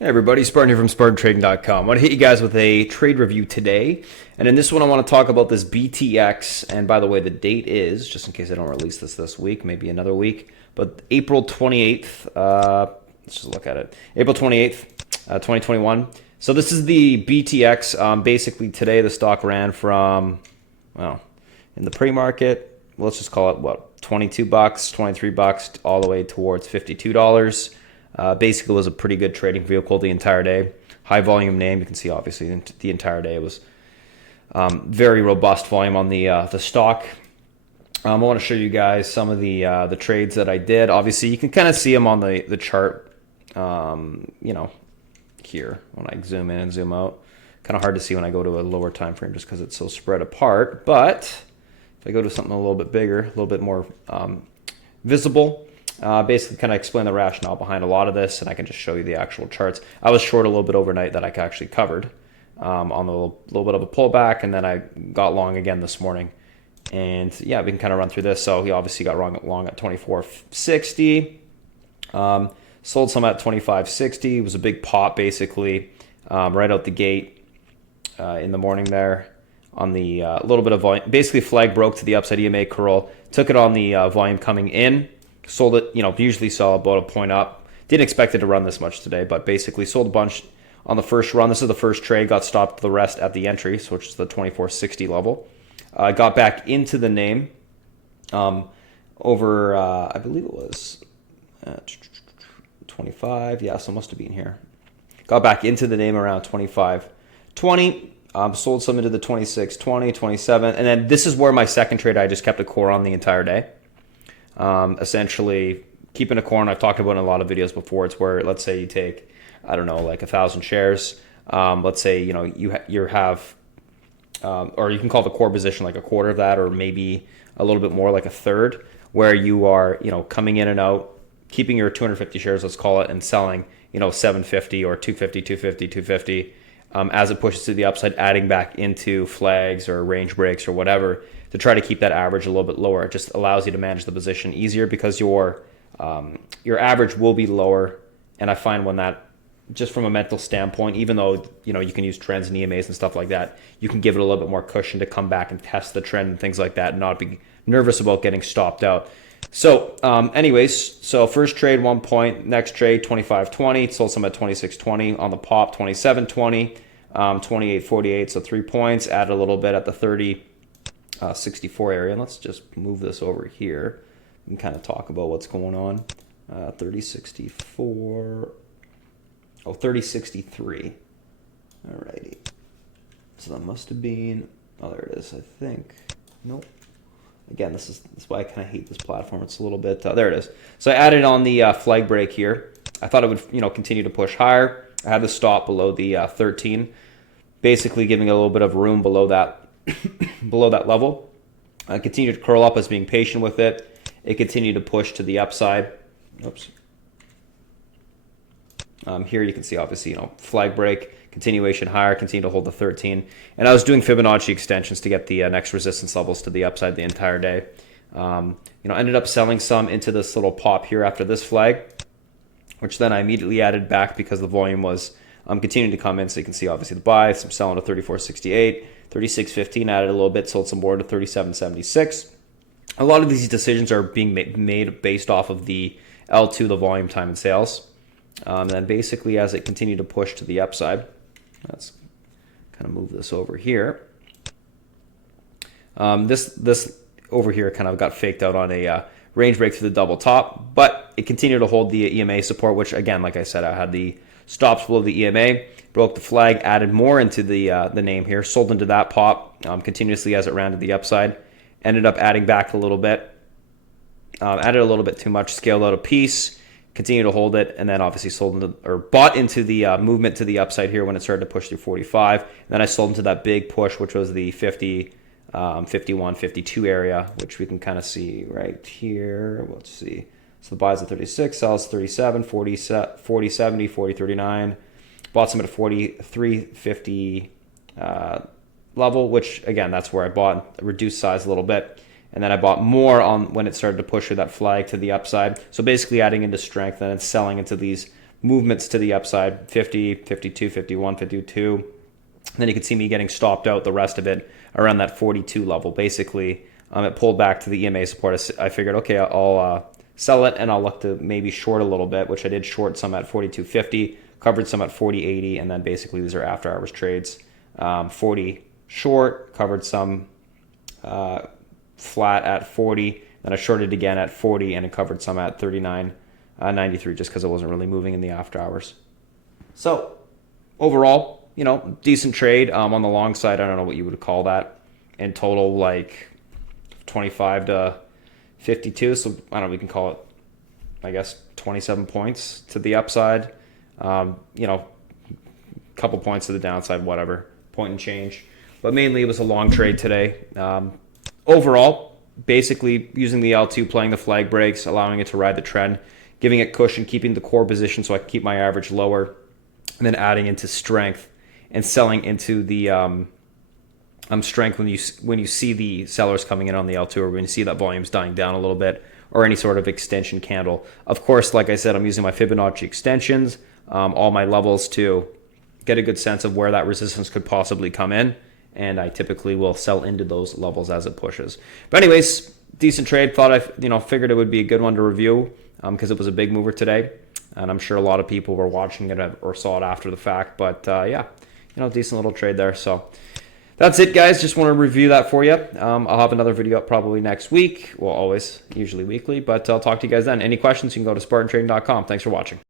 Hey everybody, Spartan here from SpartanTrading.com. I want to hit you guys with a trade review today. And in this one, I want to talk about this BTX. And by the way, the date is, just in case I don't release this week, maybe another week, but April 28th. Let's just look at it. April 28th, 2021. So this is the BTX. Basically, today the stock ran from, well, in the pre-market, let's just call it, what, 22 bucks, 23 bucks, all the way towards $52. Basically, it was a pretty good trading vehicle the entire day. High volume name. You can see obviously the entire day was very robust volume on the stock. I want to show you guys some of the trades that I did. Obviously, you can kind of see them on the chart. Here when I zoom in and zoom out, kind of hard to see when I go to a lower time frame just because it's so spread apart. But if I go to something a little bit bigger, a little bit more visible. Basically kind of explain the rationale behind a lot of this, and I can just show you the actual charts. I was short a little bit overnight that I actually covered on the little bit of a pullback, and then I got long again this morning. And yeah, we can kind of run through this. So he obviously got long at 24.60, sold some at 25.60. It was a big pop basically right out the gate in the morning there on the little bit of volume. Basically, flag broke to the upside EMA curl, took it on the volume coming in. Sold it, usually saw about a point up. Didn't expect it to run this much today, but basically sold a bunch on the first run. This is the first trade, got stopped the rest at the entry, so which is the 24.60 level. Got back into the name over, I believe it was 25. Yeah, so it must have been here. Got back into the name around 25.20. Sold some into the 26.20, 27. And then this is where my second trade, I just kept a core on the entire day. Essentially keeping a core, and I've talked about it in a lot of videos before. It's where, let's say you take, I don't know, like 1,000 shares. Let's say, you have, or you can call the core position like a quarter of that, or maybe a little bit more, like a third, where you are, coming in and out, keeping your 250 shares, let's call it, and selling, 750 or 250, 250, 250, as it pushes to the upside, adding back into flags or range breaks or whatever, to try to keep that average a little bit lower. It just allows you to manage the position easier because your average will be lower. And I find when that, just from a mental standpoint, even though you can use trends and EMAs and stuff like that, you can give it a little bit more cushion to come back and test the trend and things like that, and not be nervous about getting stopped out. So anyways, so first trade 1 point, next trade 25.20, sold some at 26.20 on the pop, 27.20, 28.48, so 3 points, added a little bit at the 30.64 area. And let's just move this over here and kind of talk about what's going on. 30.64, 30.63. Alrighty. So that must have been, oh, there it is, I think. Nope. Again, this is why I kind of hate this platform. It's a little bit, there it is. So I added on the flag break here. I thought it would, continue to push higher. I had the stop below the 13, basically giving it a little bit of room below that below that level. I continued to curl up as being patient with it. It continued to push to the upside. Oops. Here you can see obviously, flag break, continuation higher, continue to hold the 13. And I was doing Fibonacci extensions to get the next resistance levels to the upside the entire day. Ended up selling some into this little pop here after this flag, which then I immediately added back because the volume was continuing to come in. So you can see obviously the buy, some selling to 34.68, 36.15, added a little bit, sold some more to 37.76. A lot of these decisions are being made based off of the L2, the volume, time, and sales. And then basically as it continued to push to the upside, let's kind of move this over here. This over here kind of got faked out on a range break through the double top, but it continued to hold the EMA support, which again, like I said, I had the stops below the EMA, broke the flag, added more into the name here, sold into that pop continuously as it rounded the upside, ended up adding back a little bit, added a little bit too much, scaled out a piece, continued to hold it, and then obviously sold into, or bought into the movement to the upside here when it started to push through 45. And then I sold into that big push, which was the 50, 51, 52 area, which we can kind of see right here. Let's see. So the buys at 36, sells 37, 40, 40, 70, 40, 39. Bought some at a 43.50 level, which again, that's where I bought, reduced size a little bit. And then I bought more on when it started to push that flag to the upside. So basically adding into strength and then selling into these movements to the upside, 50, 52, 51, 52. Then you can see me getting stopped out the rest of it around that 42 level. Basically, it pulled back to the EMA support. I figured, okay, I'll sell it and I'll look to maybe short a little bit, which I did short some at 42.50, covered some at 40.80, and then basically these are after hours trades. 40 short, covered some flat at 40, then I shorted again at 40 and it covered some at 39.93 just because it wasn't really moving in the after hours. So overall, you know, decent trade. On the long side, I don't know what you would call that. In total, like 25 to 52. So I don't know, we can call it, I guess, 27 points to the upside. You know, a couple points to the downside, whatever, point and change. But mainly it was a long trade today. Overall, basically using the L2, playing the flag breaks, allowing it to ride the trend, giving it cushion, keeping the core position so I can keep my average lower, and then adding into strength and selling into the strength when you see the sellers coming in on the L2, or when you see that volume's dying down a little bit, or any sort of extension candle. Of course, like I said, I'm using my Fibonacci extensions, all my levels to get a good sense of where that resistance could possibly come in, and I typically will sell into those levels as it pushes. But anyways, decent trade. Figured it would be a good one to review because it was a big mover today, and I'm sure a lot of people were watching it or saw it after the fact. But yeah, decent little trade there. So that's it, guys. Just want to review that for you. I'll have another video up probably next week. Well, usually weekly, but I'll talk to you guys then. Any questions, you can go to SpartanTrading.com. Thanks for watching.